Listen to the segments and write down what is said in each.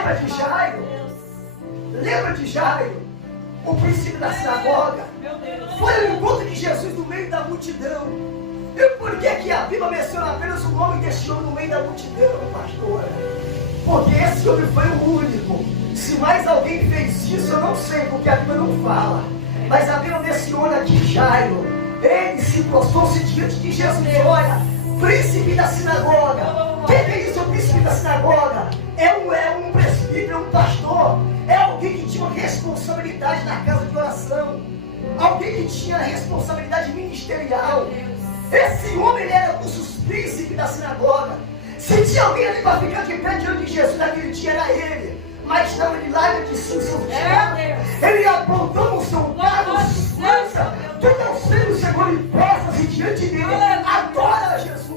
Lembra de Jairo? Lembra de Jairo? O príncipe da sinagoga. Foi ao encontro de Jesus no meio da multidão. E por que a Bíblia menciona apenas o nome deste homem no meio da multidão, pastor? Porque esse homem foi o único. Se mais alguém fez isso, eu não sei, porque a Bíblia não fala. Mas a Bíblia menciona que Jairo, ele se prostrou-se diante de Jesus. Olha, príncipe da sinagoga. Quem é isso, o príncipe da sinagoga? É um presbítero, é um pastor. É alguém que tinha uma responsabilidade na casa de oração. Alguém que tinha responsabilidade ministerial. Esse homem, ele era um dos príncipes da sinagoga. Se tinha alguém ali para ficar de pé diante de Jesus naquele dia, era ele. Mas não, ele larga de si o seu diabo. Ele apontou o seu lado, lança do teu seio, Senhor, e posta-se diante dele. Adora Jesus.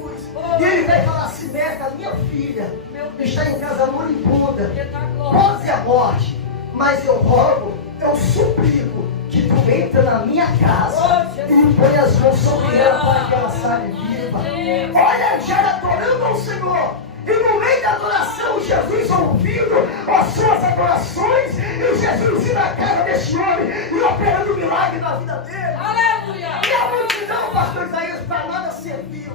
E ele vai falar assim: Neca, minha filha está em casa moribunda, quase a morte. Mas eu rogo, eu suplico que tu entra na minha casa e põe as mãos sobre ela para que ela saia viva. Olha, já adorando ao Senhor. E no meio da adoração, Jesus ouvindo as suas adorações, e Jesus indo na casa deste homem e operando milagre na vida dele. Aleluia! E a multidão, pastor Isaías, para nada serviu,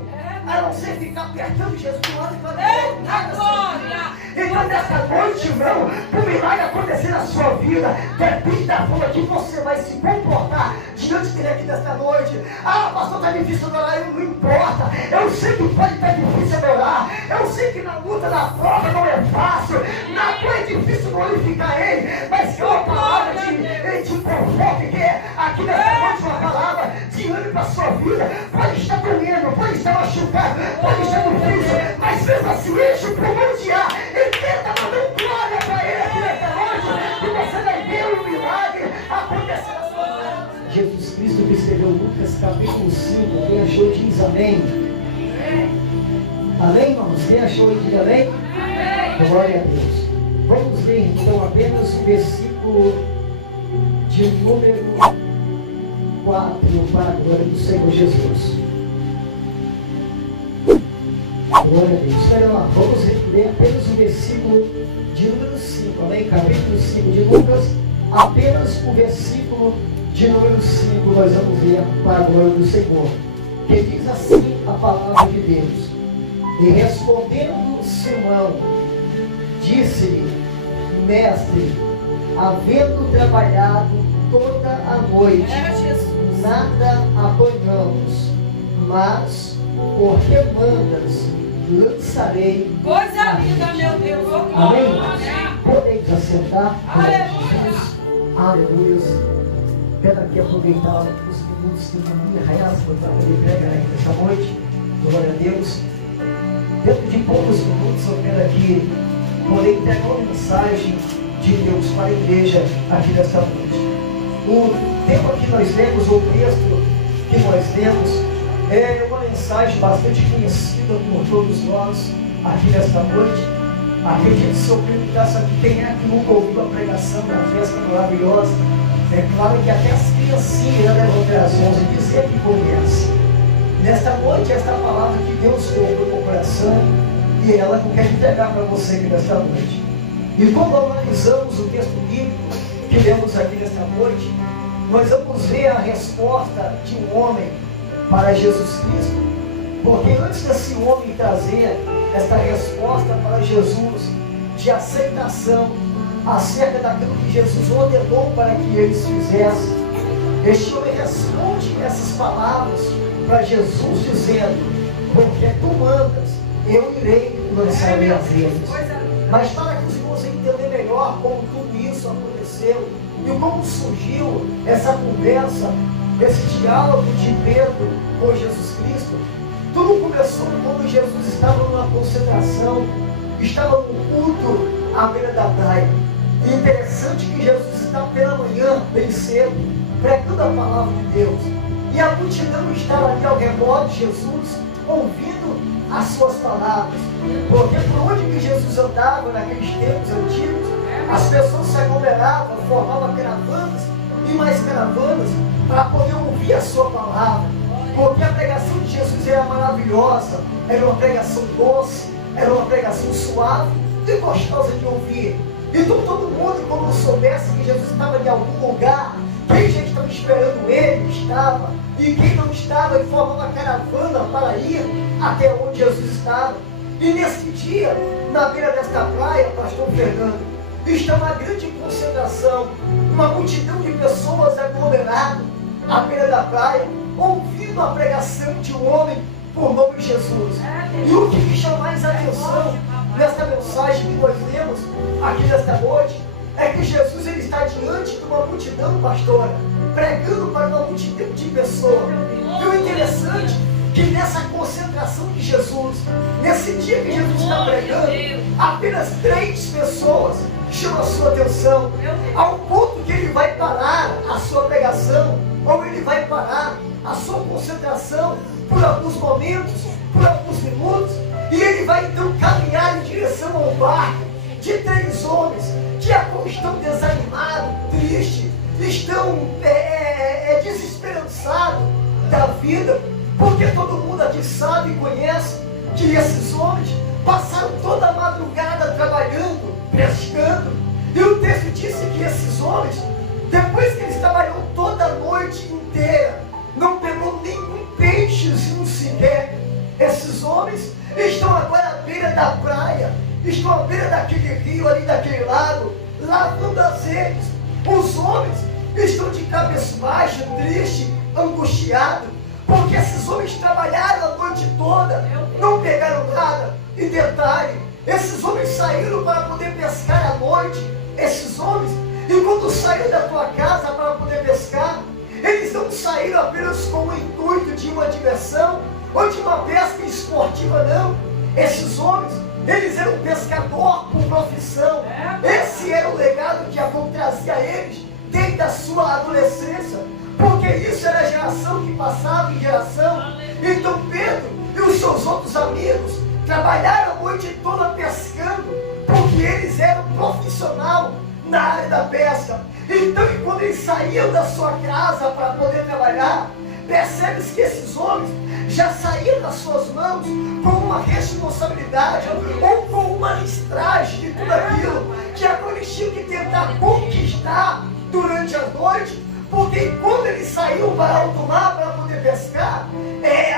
a não ser ficar apertando Jesus do lado e para nada serviu. Então nessa noite, irmão, o milagre acontecer na sua vida, depende da forma que você vai se comportar diante dele aqui nesta noite. Ah, pastor, está difícil adorar, não importa. Eu sei que pode estar difícil adorar. Eu sei que na luta, na prova não é fácil. Na tua é difícil glorificar ele. Mas que uma palavra de conforto, que é aqui nessa noite uma palavra de ânimo para a sua vida. Pode estar doendo, pode estar machucado, pode estar difícil, mas mesmo assim enche o pulmão de ar. Tenta mandar glória para ele aqui nessa noite, e você vai ver o milagre acontecer na sua vida. Jesus Cristo que escreveu Lucas capítulo 5, quem achou diz amém. Amém, irmãos? Quem achou diz amém? Glória a Deus. Vamos ler então apenas o versículo de número 4 para a glória do Senhor Jesus. Glória a Deus. Espera lá, vamos ler apenas o versículo de número 5, amém? Capítulo 5 de Lucas, apenas o versículo de número 5 nós vamos ler para a glória do Senhor. Que diz assim a palavra de Deus: e respondendo Simão, disse-lhe: Mestre, havendo trabalhado toda a noite, nada apanhamos, mas porque mandas, lançarei. Coisa linda, meu Deus. Amém? Podemos assentar. Aleluia. Quero aqui aproveitar os minutos que me restam para poder pregar aqui nessa noite. Glória a Deus. Dentro de poucos minutos eu quero aqui poder entregar uma mensagem de Deus para a igreja aqui nessa noite. O tema que nós lemos, o texto que nós lemos, é uma mensagem bastante conhecida por todos nós aqui nesta noite. Acredito, se eu perguntasse aqui quem é que nunca ouviu a pregação da festa maravilhosa, é claro que até as criancinhas já devem ter as mãos e dizer que conhece. Nesta noite, esta palavra que Deus colocou no meu coração, e ela que eu quero entregar para você aqui nesta noite. E quando analisamos o texto bíblico que lemos aqui nesta noite, nós vamos ver a resposta de um homem para Jesus Cristo. Porque antes desse homem trazer esta resposta para Jesus de aceitação acerca daquilo que Jesus ordenou para que eles fizessem, este homem responde essas palavras para Jesus dizendo: porque tu mandas, eu irei lançar minhas redes. Mas para que os irmãos entendam melhor como tudo isso aconteceu e como surgiu essa conversa, esse diálogo de Pedro com Jesus Cristo, tudo começou quando Jesus estava numa concentração, estava no culto à beira da praia. E interessante que Jesus está pela manhã, bem cedo, pregando a palavra de Deus. E a multidão estava ali ao redor de Jesus, ouvindo as suas palavras. Porque por onde que Jesus andava naqueles tempos antigos, as pessoas se aglomeravam, formavam caravanas e mais caravanas para poder ouvir a sua palavra. Porque a pregação de Jesus era maravilhosa, era uma pregação doce, era uma pregação suave e gostosa de ouvir. Então todo mundo, quando soubesse que Jesus estava em algum lugar, quem já estava esperando ele estava, e quem não estava, ele formava uma caravana para ir até onde Jesus estava. E nesse dia, na beira desta praia, pastor Fernando, está uma grande concentração, uma multidão de pessoas aglomeradas à beira da praia, ouvindo a pregação de um homem por nome de Jesus. E o que me chama mais a atenção nesta mensagem que nós lemos aqui nesta noite é que Jesus ele está diante de uma multidão, pastora, pregando para uma multidão de pessoas. E o interessante é que nessa concentração de Jesus, nesse dia que Jesus está pregando, apenas 3 pessoas chamam a sua atenção, ao ponto que ele vai parar a sua pregação, ou ele vai parar a sua concentração por alguns momentos, por alguns minutos, e ele vai então caminhar em direção ao barco de 3 homens que agora estão desanimados, tristes, estão desesperançados da vida, porque todo mundo aqui sabe e conhece que esses homens passaram toda a madrugada trabalhando, pescando, e o texto disse que esses homens, depois que eles trabalharam toda a noite inteira, não pegou nenhum peixezinho sequer. Esses homens estão agora à beira da praia, estão à beira daquele rio ali, daquele lago, lavando as redes. Os homens estão de cabeça baixa, triste, angustiado, porque esses homens trabalharam a noite toda, não pegaram nada. E detalhe, esses homens saíram para poder pescar à noite. Esses homens, e quando saíram da tua casa para poder pescar, eles não saíram apenas com o intuito de uma diversão ou de uma pesca esportiva, não. Esses homens, eles eram pescador por profissão. Esse era o legado que Abraão trazia a eles desde a sua adolescência, porque isso era a geração que passava em geração. Então Pedro e os seus outros amigos trabalharam a noite toda pescando, porque eles eram profissionais na área da pesca. Então, quando eles saíam da sua casa para poder trabalhar, percebe-se que esses homens já saíram das suas mãos com uma responsabilidade ou com uma listragem de tudo aquilo que agora eles tinham que tentar conquistar durante a noite, porque quando eles saíram para alto mar para poder pescar,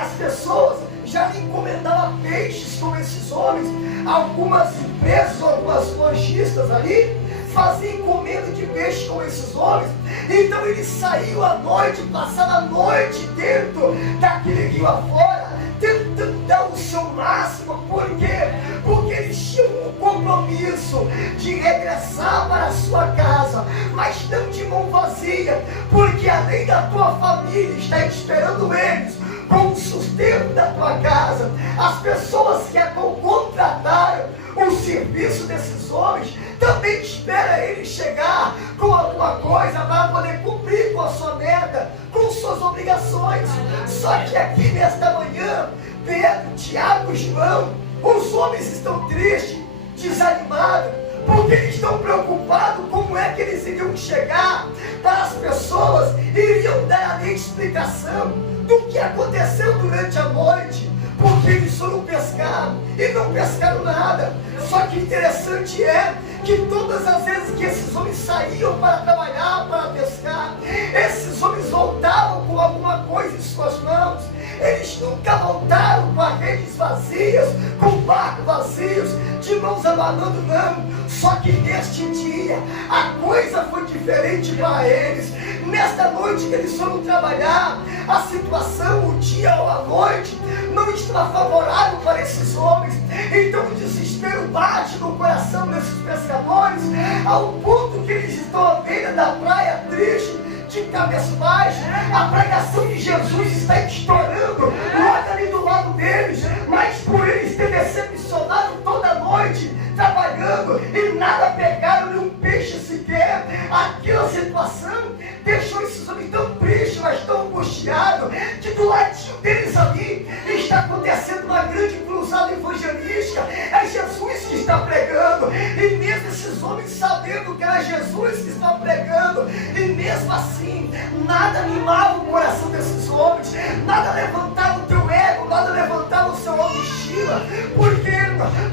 as pessoas já lhe encomendavam peixes com esses homens. Algumas empresas, algumas lojistas ali faziam encomenda de peixe com esses homens. Então eles saíam à noite, passavam a noite dentro daquele rio afora, tentando dar o seu máximo. Por quê? Porque eles tinham um compromisso de regressar para a sua casa, mas não de mão vazia, porque além da tua família está esperando eles com o sustento da tua casa. As pessoas que contrataram o serviço desses homens também esperam eles chegar com alguma coisa para poder cumprir com a sua meta, com suas obrigações. Só que aqui nesta manhã, Pedro, Tiago e João, os homens estão tristes, desanimados, porque eles estão preocupados como é que eles iriam chegar para as pessoas e iriam dar a explicação do que aconteceu durante a noite, porque eles foram pescar e não pescaram nada. Só que interessante é que todas as vezes que esses homens saíam para trabalhar, para pescar, esses homens voltavam com alguma coisa em suas mãos. Eles nunca voltaram com as redes vazias, com o barco vazios, de mãos abanando, não. Só que neste dia a coisa foi diferente para eles. Nesta noite que eles foram trabalhar, a situação, o dia ou a noite, não estava favorável para esses homens. Então o desespero bate no coração desses pescadores, ao ponto que eles estão à beira da praia triste, de cabeça baixa. A pregação de Jesus está estourando logo ali do lado deles, mas por eles ter decepcionado toda a noite trabalhando e nada pegaram, nem um peixe sequer, aquela situação deixou esses homens tão tristes, mas tão angustiados, que do ladinho deles ali está acontecendo uma grande cruzada evangelística. É Jesus que está pregando, e mesmo esses homens sabendo que era Jesus que está pregando, e mesmo assim nada animava o coração desses homens, nada levantava o teu ego, nada levantava o seu autoestima. Por quê?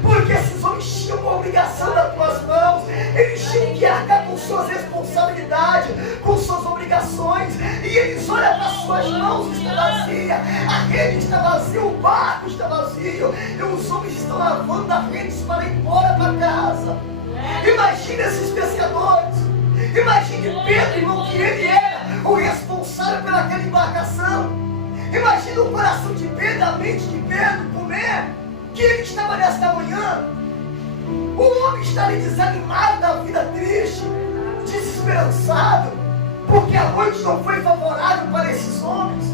Porque esses homens tinham uma obrigação nas tuas mãos, eles suas mãos está vazia, a rede está vazia, o barco está vazio, e os homens estão lavando as redes para ir embora para casa. Imagine esses pescadores, imagine Pedro, irmão, que ele era o responsável pelaquela embarcação. Imagine o coração de Pedro, a mente de Pedro, como é que ele estava nesta manhã. O homem está ali desanimado da vida, triste, desesperançado, porque a noite não foi favorável para esses homens.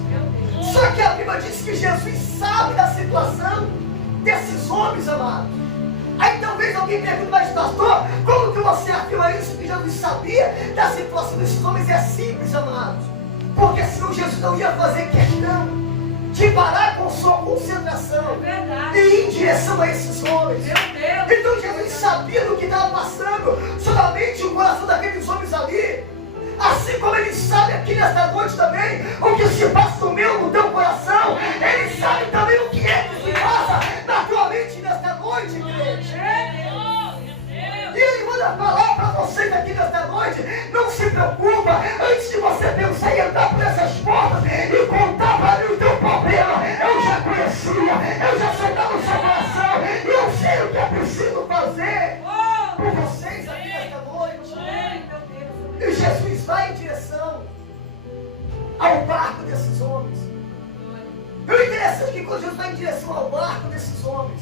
Só que a Bíblia diz que Jesus sabe da situação desses homens, amados. Aí talvez alguém pergunte, mas pastor, como que você afirma isso, que Jesus sabia da situação desses homens? É simples, amados, porque senão Jesus não ia fazer questão de parar com sua concentração e ir em direção a esses homens. Então Jesus sabia do que estava passando somente o coração daqueles homens ali. Assim como Ele sabe aqui nesta noite também o que se passa no meu, no teu coração, Ele sabe também o que é que se passa na tua mente nesta noite, igreja. E Ele manda falar para você que aqui nesta noite, não se preocupa, antes de você pensar em entrar por essas portas e contar para mim o teu problema, eu já conhecia, eu já sei no seu coração, e eu sei o que é preciso fazer por vocês aqui nesta noite. E Jesus vai em direção ao barco desses homens. E o interessante é que quando Jesus vai em direção ao barco desses homens,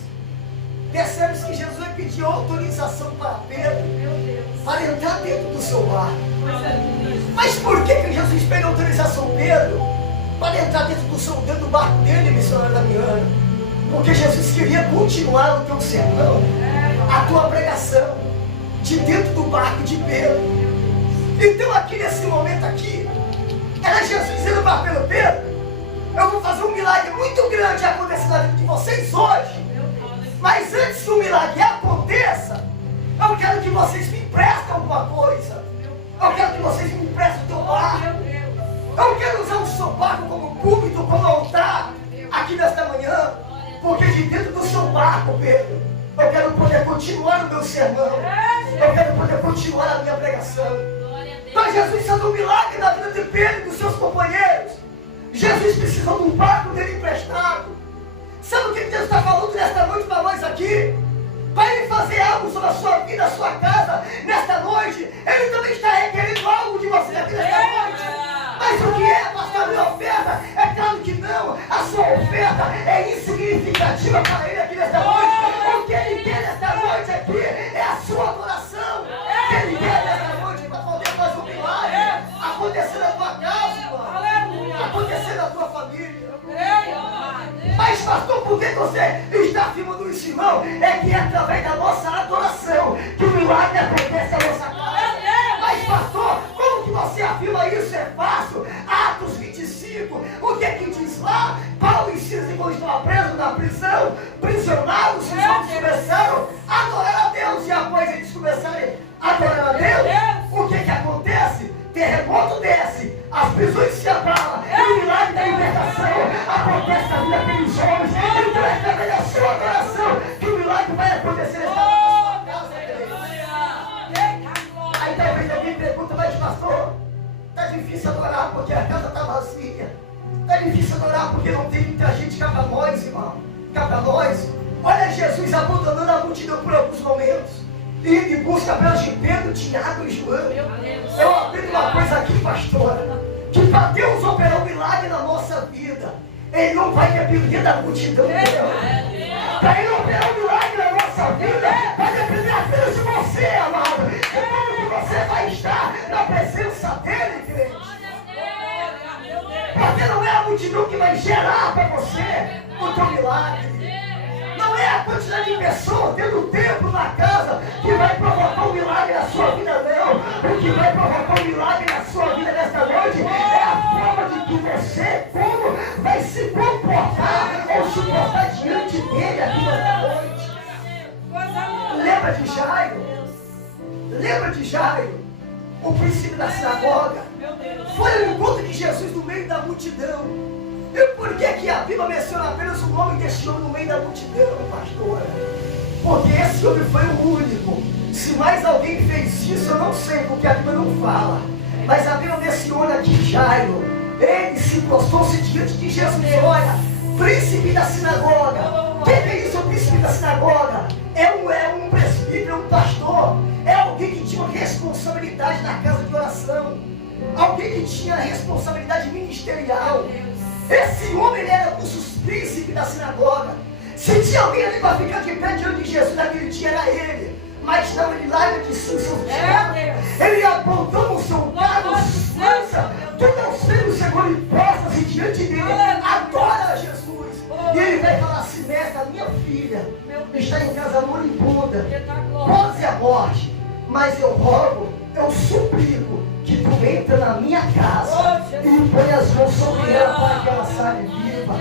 percebe-se que Jesus vai pedir autorização para Pedro para entrar dentro do seu barco. Mas por que Jesus pede autorização a Pedro para entrar dentro do barco dele, missionário Damiano? Porque Jesus queria continuar o teu sermão, a tua pregação, de dentro do barco de Pedro. Então aqui nesse momento aqui, era Jesus dizendo para Pedro, eu vou fazer um milagre muito grande acontecer na vida de vocês hoje. Mas antes que o milagre aconteça, eu quero que vocês me emprestem alguma coisa. Eu quero que vocês me emprestem o teu barco. Eu quero usar o seu barco como púlpito, como altar, aqui nesta manhã. Porque de dentro do seu barco, Pedro, eu quero poder continuar o meu sermão. Eu quero poder continuar a minha pregação. Mas Jesus fez um milagre na vida de Pedro e dos seus companheiros. Jesus precisou de um barco dele emprestado. Sabe o que Deus está falando nesta noite para nós aqui? Para Ele fazer algo sobre a sua vida, a sua casa, nesta noite. Ele também está requerendo algo de você aqui nesta noite. Mas o que é, pastor, a minha oferta? É claro que não. A sua oferta é insignificativa para Ele aqui nesta noite. O que Ele quer nesta noite aqui é a sua adoração. O que Ele quer nesta noite para poder fazer um milagre acontecer na tua casa, irmão. Acontecer na tua família. Mas pastor, por que você está afirmando isso, irmão? É que é através da nossa adoração que o milagre acontece na nossa casa. Mas pastor, como que você afirma isso? É fácil. Atos 25, o que é que diz lá? Paulo e Silas, enquanto estavam presos na prisão, prisionados, os homens começaram a adorar a Deus. E após eles começarem a adorar a Deus, o que é que acontece? Terremoto desce, as prisões se abalam, e o milagre da libertação acontece na vida daqueles homens. Então é através da sua adoração que o milagre vai acontecer nesta sua casa. Aí talvez alguém pergunta, mas pastor, está difícil adorar porque a casa está vazia. Está difícil adorar porque não tem muita gente cá para nós, irmão. Cá para nós. Olha Jesus abandonando a multidão por alguns momentos. E em busca apenas de Pedro, Tiago e João. Eu aprendo uma coisa aqui, pastora, que para Deus operar um milagre na nossa vida, Ele não vai depender da multidão. Para Ele operar um milagre na nossa vida, vai depender apenas de você, amado. E como que você vai estar na presença dEle, igreja? Porque não é a multidão que vai gerar para você o teu milagre. Não é a quantidade de pessoas tendo tempo na casa que vai provocar um milagre na sua vida, não. O que vai provocar um milagre na sua vida nesta noite é a forma de que você, como vai se comportar ou se portar diante dele aqui nesta noite. Lembra de Jairo? Lembra de Jairo, o príncipe da sinagoga? Foi o encontro de Jesus no meio da multidão. E por que a Bíblia menciona apenas o nome deste homem no meio da multidão, pastora? Porque esse homem foi o único. Se mais alguém fez isso, eu não sei, porque a Bíblia não fala. Mas a Bíblia menciona aqui Jairo. Ele se prostrou-se diante de Jesus. Olha, príncipe da sinagoga. O que é isso, o príncipe da sinagoga? É um presbítero, um pastor. É alguém que tinha responsabilidade na casa de oração. Alguém que tinha responsabilidade ministerial. Esse homem, ele era um dos príncipes da sinagoga. Se tinha alguém ali para ficar de pé diante de Jesus naquele dia, era ele. Mas não, ele larga de si o seu descanso. Ele abandona o seu carro, lança todos os filhos, Senhor, e prostra-se diante dele. Adora Jesus. E ele vai falar assim: mestre, minha filha está em casa moribunda, quase a morte. Mas eu rogo, eu suplico que tu entra na minha casa e põe as mãos sobre ela para que ela saia viva.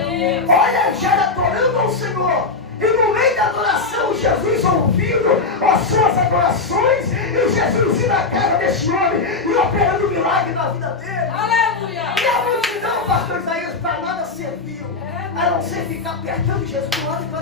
Olha, já adorando ao Senhor. E no meio da adoração, Jesus ouvindo as suas adorações, e Jesus indo na casa desse homem e operando milagre na vida dele. Aleluia! E a multidão, pastor Isaías, para nada serviu, a não ser ficar apertando Jesus do lado e para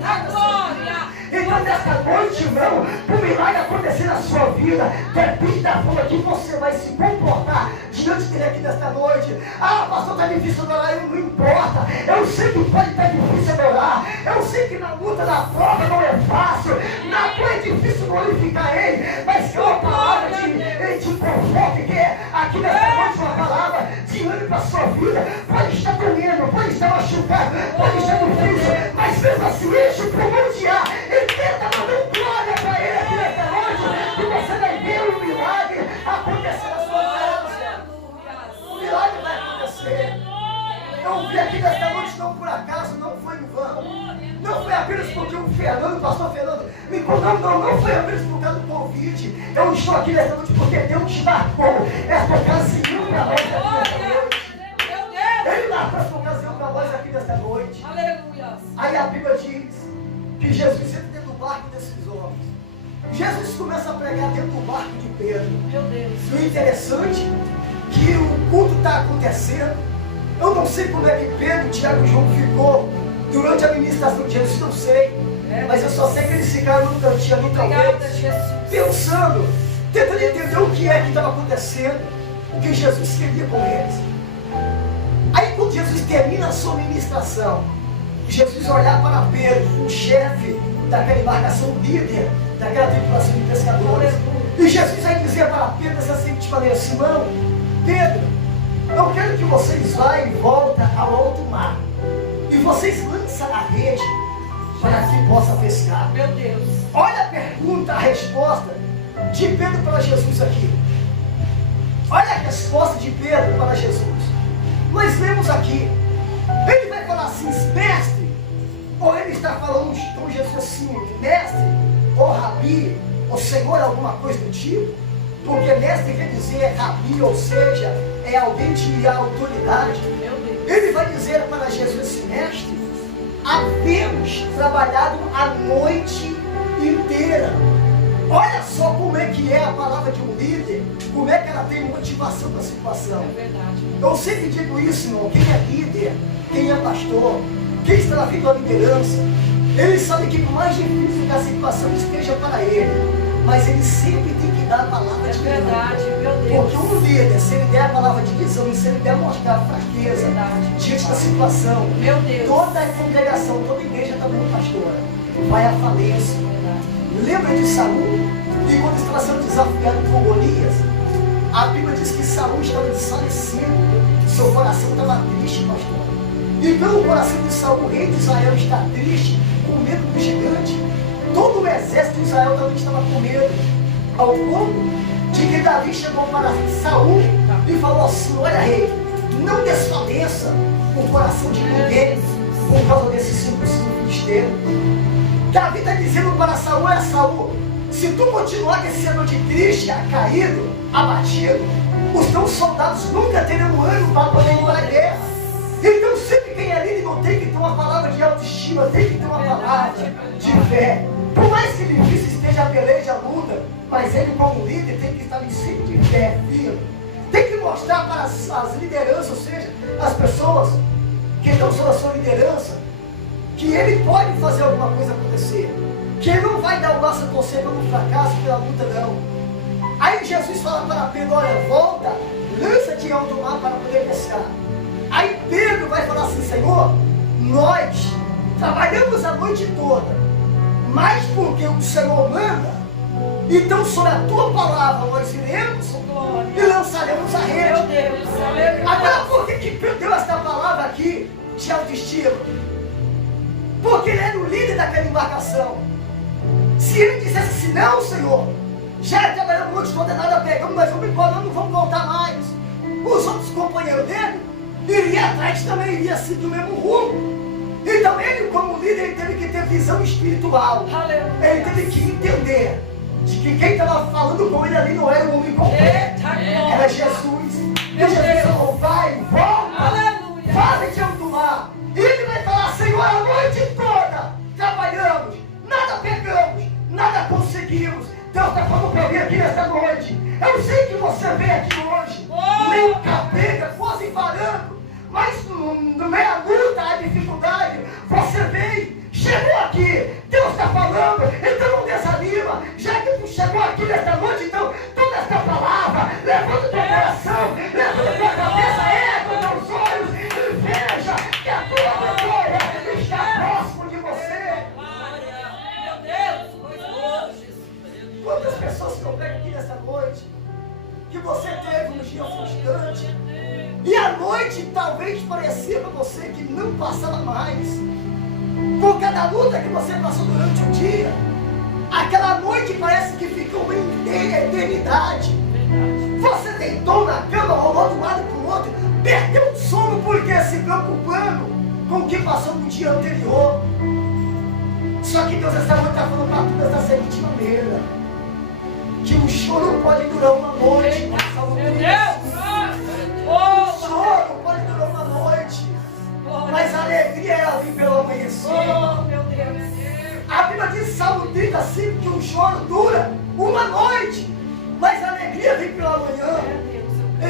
nada serviu. Então, nesta noite, irmão, o milagre acontecer na sua vida, depende da forma que você vai se comportar diante dele aqui nesta noite. Ah, pastor, está difícil adorar, não importa. Eu sei que pode estar difícil adorar. Eu sei que na luta, na prova não é fácil. Na dor é difícil glorificar ele. Mas que uma palavra de conforto, que é aqui nesta noite uma palavra de ânimo para a sua vida. Pode estar doendo, pode estar machucado, pode estar difícil, mas mesmo assim enche o pulmão de ar. Ele tenta mandar um glória para ele aqui nesta noite. E você vai ver o milagre acontecer na sua casa. O milagre vai acontecer. Eu vi aqui nesta noite não por acaso, não foi em vão. Não foi apenas porque o pastor Fernando me contou, não foi apenas por causa do Covid. Eu estou aqui nesta noite porque Deus te marcou esta ocasião para nós aqui nesta noite. Ele marcou esta ocasião para nós aqui nesta noite. Aleluia. Aí a Bíblia diz que Jesus entra dentro do barco desses homens. Jesus começa a pregar dentro do barco de Pedro. Meu Deus. E o interessante é que o culto está acontecendo. Eu não sei como é que Pedro, Tiago e João ficou durante a ministração de Jesus, não sei. Mas eu só sei que eles ficaram no cantinho ali, talvez, pensando, tentando entender o que é que estava acontecendo, o que Jesus queria com eles. Aí quando Jesus termina a sua ministração, Jesus olhar para Pedro, o chefe daquela embarcação, líder daquela tripulação de pescadores, e Jesus vai dizer para Pedro dessa seguinte maneira: Simão, Pedro, eu quero que vocês vá e voltem ao alto mar, e vocês lançam a rede para que possa pescar. Meu Deus! Olha a pergunta, a resposta de Pedro para Jesus aqui. Olha a resposta de Pedro para Jesus. Nós lemos aqui, ele vai falar assim: mestre, ou ele está falando com Jesus assim: mestre, ou rabi, ou senhor, alguma coisa do tipo? Porque mestre quer dizer rabi, ou seja, é alguém de autoridade. Ele vai dizer para Jesus assim: mestre, havemos trabalhado a noite inteira. Olha só como é que é a palavra de um líder, como é que ela tem motivação para a situação. É verdade. Eu sempre digo isso, irmão: quem é líder, quem é pastor, quem está na vida da liderança, ele sabe que por mais difícil que a situação esteja para ele, mas ele sempre tem que dar a palavra de verdade, meu Deus. Porque um líder, se ele der a palavra de visão e se ele der mostrar fraqueza diante da situação, meu Deus, toda a congregação, toda a igreja está vendo pastora, vai à falência. Lembra de Saul? E quando estava sendo desafiado por Golias, a Bíblia diz que Saul estava desfalecendo, seu coração estava triste, pastor. E pelo coração de Saul, o rei de Israel está triste, com medo do gigante. Todo o exército de Israel também estava com medo, ao ponto de que Davi chegou para Saul e falou assim: olha, rei, não desfaleça o coração de ninguém por causa desse simples filisteiro. Davi está dizendo para Saul: olha, Saul, se tu continuar descendo de triste, caído, abatido, os teus soldados nunca terão ânimo para poder ir para a guerra. Então sempre quem é líder não tem que ter uma palavra de autoestima, tem que ter uma palavra de fé. Por mais que difícil esteja a peleja, a luta, mas ele como líder tem que estar sempre de fé, firme. Tem que mostrar para as lideranças, ou seja, as pessoas que estão sob a sua liderança, que ele pode fazer alguma coisa acontecer, que ele não vai dar o braço a torcer pelo fracasso, pela luta, não. Aí Jesus fala para Pedro: olha, volta, lança-te em alto mar para poder pescar. Aí Pedro vai falar assim: Senhor, nós trabalhamos a noite toda, mas porque o Senhor manda, então sobre a tua palavra nós iremos e lançaremos a rede. Agora, por que Pedro deu esta palavra aqui de autoestima? Porque ele era o líder daquela embarcação. Se ele dissesse assim: não, Senhor, já trabalhamos a noite toda, nada pegamos, nós vamos embora, não vamos voltar mais. Os outros companheiros dele iriam atrás, também iria seguir o mesmo rumo. Então ele, como líder, ele teve que ter visão espiritual. Ele teve que entender de que quem estava falando com ele ali não era um homem qualquer, era Jesus. E Jesus falou: vai, volta, fale diante do mar. E ele vai falar: Senhor, a noite toda trabalhamos, nada pegamos, nada conseguimos. Deus está falando para mim aqui nessa noite. Eu sei que você veio aqui hoje, meio capenga, quase parando, mas no meio da luta, a dificuldade, você veio, chegou aqui. Deus está falando, então não desanima. Já que tu chegou aqui nesta noite, então toda esta palavra, levanta o teu coração, levanta a tua cabeça, erga os teus olhos e veja que a tua vitória está próximo de você. Quantas pessoas que eu pego aqui nessa noite, que você teve um dia frustrante, e a noite talvez parecia para você que não passava mais, por cada luta que você passou durante o dia, aquela noite parece que ficou uma eternidade. Você deitou na cama, rolou de um lado para o outro, perdeu o sono porque se preocupando com o que passou no dia anterior. Só que Deus essa noite está falando para tudo da seguinte maneira: que o choro pode durar uma noite, o choro pode durar uma noite, mas a alegria ela vem pelo amanhecer. A Bíblia diz em Salmo 35 que o choro dura uma noite, mas a alegria vem pela manhã.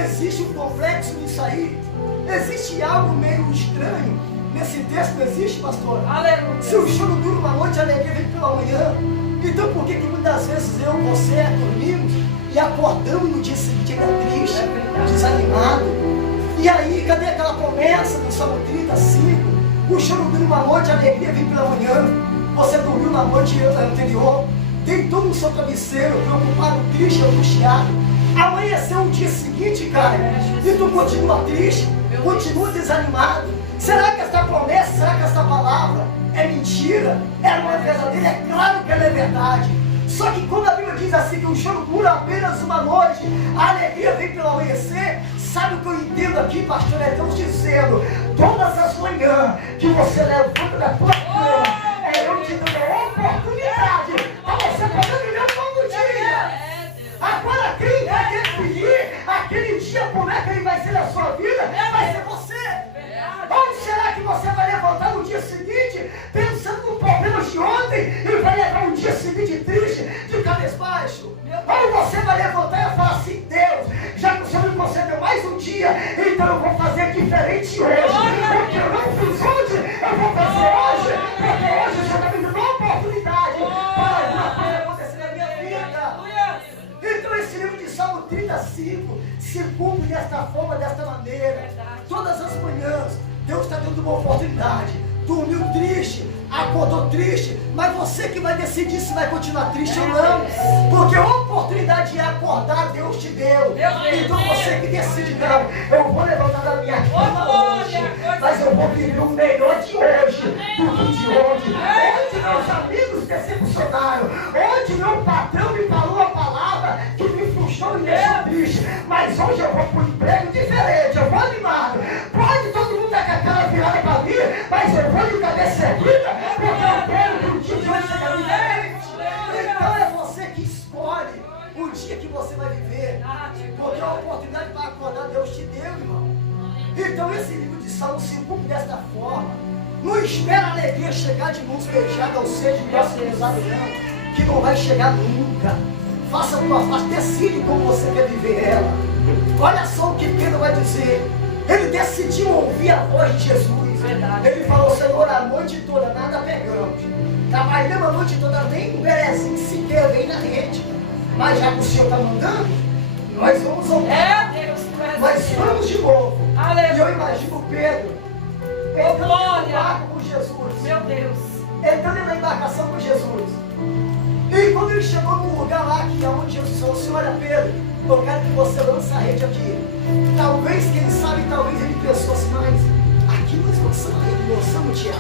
Existe um complexo nisso aí, existe algo meio estranho nesse texto, não existe, pastor? Aleluia. Se o choro dura uma noite, a alegria vem pela manhã. Então por que muitas vezes eu, você, dormimos e acordamos no dia seguinte ainda triste, desanimado? E aí, cadê aquela promessa do Salmo 35? O choro dura uma noite, a alegria vem pela manhã. Você dormiu na noite anterior, deitou no seu travesseiro, preocupado, triste, angustiado. Amanheceu o dia seguinte, cara, e tu continua triste, continua desanimado. Será que essa promessa, será que essa palavra é mentira? Ela não é verdadeira? É claro que ela é verdade. Só que quando a Bíblia diz assim que o choro dura apenas uma noite, a alegria vem pelo amanhecer, sabe o que eu entendo aqui, pastor? É Deus dizendo: todas as manhãs que você levanta da tua cama, eu te dou a oportunidade para você poder viver um novo dia. Agora quem vai definir aquele dia, como é que ele vai ser na sua vida, vai ser você. Ou será que você vai levantar no dia seguinte pensando no problema de ontem e vai levar um dia seguinte triste, de cabeça baixa? Ou você vai levantar e falar assim: Deus, já que o Senhor me concedeu mais um dia, então eu vou fazer diferente hoje. O que eu não fiz hoje, eu vou fazer hoje, porque hoje o Senhor está me dando uma oportunidade para alguma coisa acontecer na minha vida. Então esse livro de Salmo 35 se cumpre desta forma, desta maneira. Todas as manhãs Deus está dando uma oportunidade. Dormiu triste, acordou triste, mas você que vai decidir se vai continuar triste ou não. Porque a oportunidade de acordar Deus te deu. Então você que decide: não, eu vou levantar da minha cama hoje, mas eu vou viver o melhor de hoje do que de ontem. Onde meus amigos decepcionaram, onde meu patrão me falou a palavra que me frustrou e me deixou triste, mas hoje eu vou para um emprego diferente, eu vou animado. Pode todo mundo estar com a cara virada para mim, mas eu vou de cabeça erguida, porque eu quero que o dia de hoje seja diferente. Então é você que escolhe o dia que você vai viver, porque a oportunidade para acordar Deus te deu, irmão. Então esse livro de Salmo se cumpre desta forma. Não espera a alegria chegar de mãos beijadas, ou seja, de braços cruzados, não, que não vai chegar nunca. Faça a tua parte, decide como você quer viver ela. Olha só o que Pedro vai dizer. Ele decidiu ouvir a voz de Jesus. Ele falou: Senhor, a noite toda nada pegamos, trabalhamos a noite toda, nem um berezinho sequer vem na rede, mas já que o Senhor está mandando, nós vamos ouvir. Mas vamos de novo. Aleluia. E eu imagino Pedro entrando no barco com Jesus. Meu Deus. Entrando na embarcação com Jesus. E quando ele chegou num lugar lá que é onde Jesus falou assim, olha Pedro, eu quero que você lance a rede aqui. Talvez, quem sabe, talvez ele pensou assim, mas aqui nós lançamos a rede, lançamos, Tiago.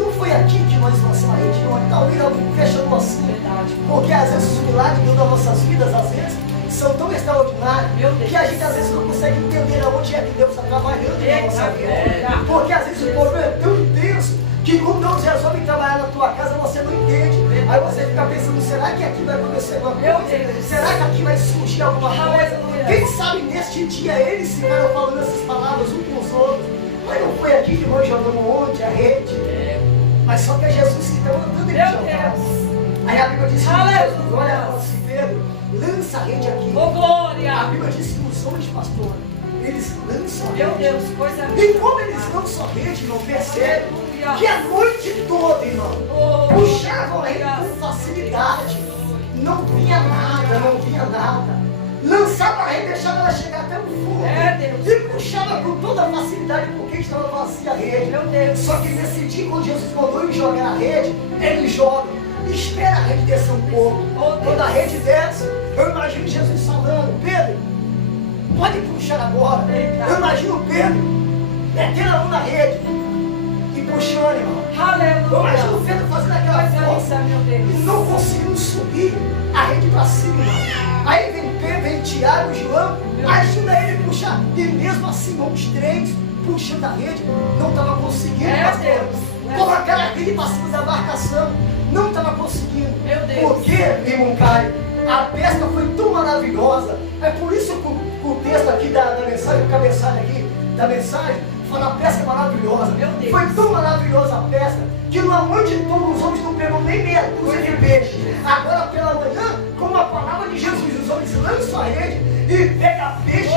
Não foi aqui que nós lançamos a rede, não. Talvez alguém questionou assim. Verdade. Porque às vezes os milagres das nossas vidas, às vezes, são tão extraordinários que a gente às vezes não consegue entender aonde é que Deus está trabalhando na nossa vida. Porque às vezes o problema é tão intenso que quando Deus resolve trabalhar na tua casa, você não entende. Aí você fica pensando, será que aqui vai acontecer alguma coisa? Será que aqui vai surgir alguma coisa? Quem sabe neste dia eles ficaram falando essas palavras uns com os outros. Mas não foi aqui que nós jogamos ontem a rede. Mas só que é Jesus que está mandando ele jogar. Aí a Bíblia diz que Jesus olha e fala assim, Pedro, lança a rede aqui. Oh, glória! A Bíblia diz que os homens, pastor, eles lançam a rede. Meu Deus, coisa E linda. como eles lançam a rede, não percebem que a noite toda, irmão, puxavam a rede com facilidade. Não vinha nada, não vinha nada. Lançava a rede, deixava ela chegar até o fundo. Deus. E puxava com toda a facilidade porque estava vazia a rede. Meu Deus. Só que nesse dia, quando Jesus mandou ele jogar a rede, ele joga. Espera a rede descer um pouco. Quando a rede desce, eu imagino Jesus falando, Pedro, pode puxar agora. Eu imagino Pedro metendo a mão na rede e puxando, irmão. Eu imagino Pedro fazendo aquela força e não conseguindo subir a rede para cima, irmão. Aí vem Pedro, vem Tiago, João, ajuda ele a puxar. E mesmo assim, os três puxando a rede, não estava conseguindo, pastor. Colocar a rede para cima da embarcação, não estava conseguindo. Meu Deus. Porque, meu irmão Caio, a pesca foi tão maravilhosa. É por isso que o texto aqui da mensagem, o cabeçalho aqui da mensagem, fala a pesca maravilhosa. Meu Deus. Foi tão maravilhosa a pesca que na noite toda os homens não pegou nem meia dúzia de peixe. Agora pela manhã, com a palavra de Jesus, os homens lançam a rede e pegam peixe.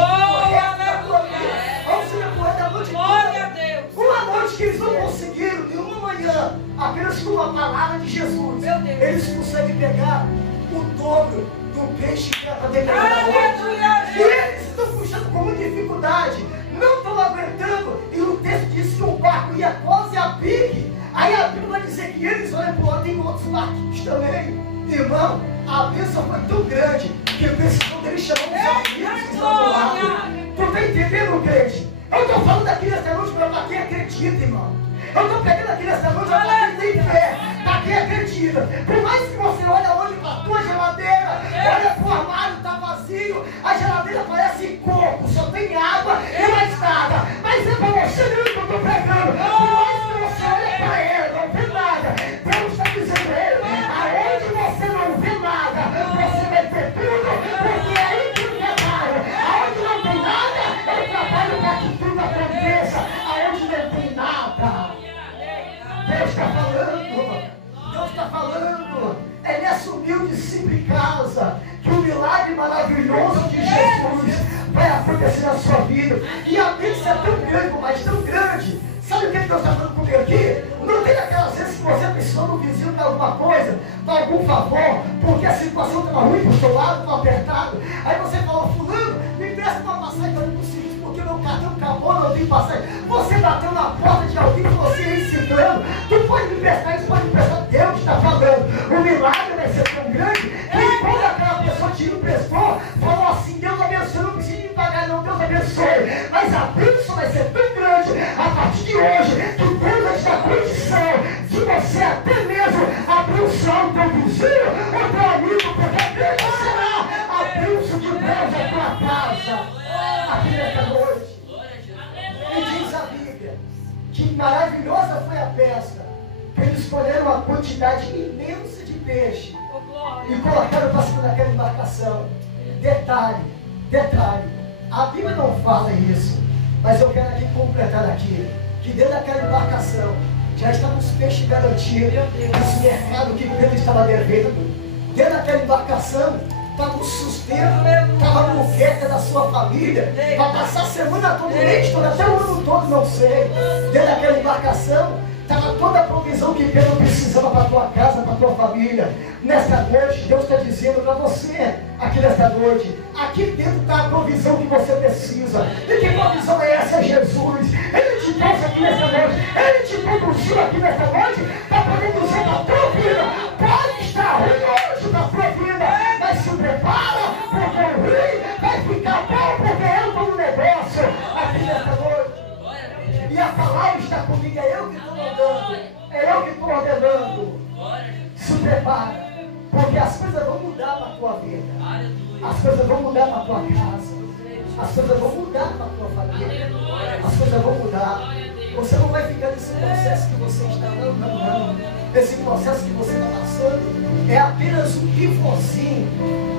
Vamos se correr da noite toda. Uma noite que eles não conseguiram, em uma manhã, apenas com uma palavra de Jesus, Meu Deus. eles conseguem pegar o dobro do peixe que era para ter pegado na noite. E eles estão puxando com muita dificuldade, não estão aguentando. E o texto diz que o barco ia quase a pique. Aí a Bíblia vai dizer que eles olham para o lado, tem outros barquinhos também. Irmão, a bênção foi tão grande que precisou dele chamar os amigos que estão do lado. Tu está entendendo, crente? Eu estou falando aqui nessa noite para quem acredita, irmão. Eu estou pegando aqui nessa noite para quem tem fé, para quem acredita. Por mais que você olhe hoje para a tua geladeira, olha para o armário, está vazio, a geladeira parece coco, só tem água e mais nada. Mas é para você mesmo que eu estou pregando. Por mais que você olhe para ele, não vê nada. Deus está dizendo a ele, aonde você não vê nada, você vai ter tudo, porque é aí que ele trabalha. Aonde não tem nada, ele trabalha para que tudo aconteça. Aonde não tem nada, Deus está falando. Deus está falando. É nessa humilde e simples casa que o milagre maravilhoso de Jesus vai acontecer na sua vida. E a bênção é tão grande, mas tão grande. Sabe o que Deus está falando comigo aqui? Não tem aquelas vezes que você precisou no vizinho para alguma coisa, para algum favor, porque a situação estava ruim para o seu lado, estava apertado. Aí você falou, fulano, me empresta uma passagem para ir para o serviço, porque meu cartão acabou, não tem passagem. Você bateu na porta de alguém que você é ensinando. Tu pode me emprestar isso, pode me emprestar. Deus está falando. O milagre vai ser tão grande que quando aquela pessoa te emprestou, falou assim, Deus abençoe, não precisa me pagar não, Deus abençoe. Mas a bênção vai ser tão grande a partir de hoje, que Deus vai te dar condição de você até mesmo abrir o céu do teu vizinho, o teu amigo, porque Deus será a bênção de Deus na tua casa, aqui nesta noite. E diz a Bíblia, que maravilhosa foi a pesca, que eles escolheram uma quantidade imensa de peixe e colocaram para cima daquela embarcação. Detalhe, a Bíblia não fala isso, mas eu quero aqui completar aqui, que dentro daquela embarcação já estavam os peixes garantidos, esse mercado que Pedro estava devendo. Dentro daquela embarcação estava o sustento, estava a moqueta da sua família, para passar a semana toda, o mês todo, até o ano todo, não sei. Dentro daquela embarcação estava toda a provisão que Pedro precisava para a tua casa, para a tua família. Nesta noite, Deus está dizendo para você, aqui nesta noite, aqui dentro está a provisão que você precisa. E que provisão é essa? É Jesus. Ele te trouxe aqui nesta noite, Ele te conduziu aqui nesta noite para poder dizer para a tua vida, pode estar ruim hoje na tua vida, mas se prepara, porque o ruim vai ficar bom, porque eu estou no negócio aqui nesta noite. E a palavra está comigo, é eu que estou mandando, é eu que estou ordenando. Se prepara, porque as coisas vão mudar para a tua vida, as coisas vão mudar para a tua casa, as coisas vão mudar para a tua família, as coisas vão mudar. Você não vai ficar nesse processo que você está, não. Esse processo que você está passando é apenas um pivôzinho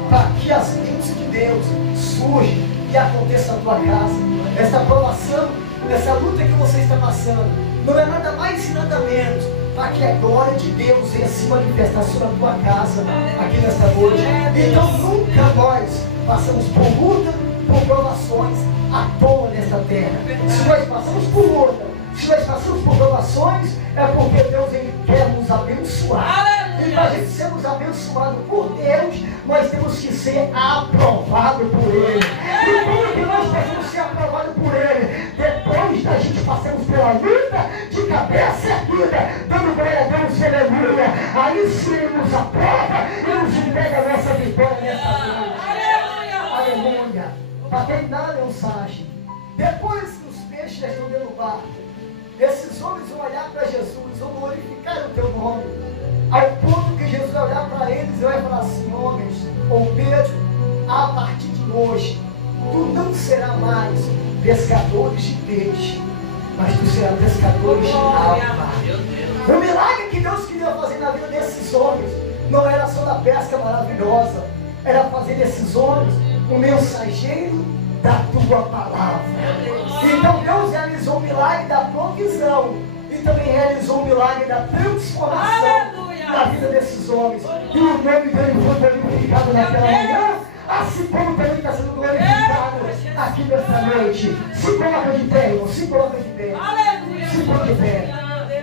para que as bênçãos de Deus surjam e aconteça na tua casa. Essa aprovação, essa luta que você está passando, não é nada mais e nada menos para que a glória de Deus venha se manifestar sobre a tua casa aqui nesta noite. Então nunca nós passamos por luta, por provações à toa nesta terra. Se nós passamos por luta, se nós passamos por provações, é porque Deus Ele quer nos abençoar. E para a gente sermos abençoados por Deus, nós temos que ser aprovados por Ele. E como que nós podemos ser aprovados por Ele? Depois da gente passarmos pela luta de cabeça erguida, dando glória a Deus, aleluia. Aí sim Ele nos aprova e nos entrega a nossa vitória nessa noite. Aleluia. Para terminar a mensagem, depois que os peixes estão dentro do barco, esses homens vão olhar para Jesus, vão glorificar o teu nome, ao ponto que Jesus vai olhar para eles e vai falar assim: homens, ou Pedro, a partir de hoje, tu não serás mais pescadores de peixe, mas tu serás pescadores de alma. O milagre que Deus queria fazer na vida desses homens não era só da pesca maravilhosa, era fazer desses homens um mensageiro da tua palavra. Então Deus realizou o milagre da provisão e também realizou o milagre da transformação na vida desses homens. E o nome dele foi glorificado naquela manhã, assim como também está sendo glorificado aqui nesta noite. Se coloca de pé, irmão, se coloca de pé, se coloca de pé.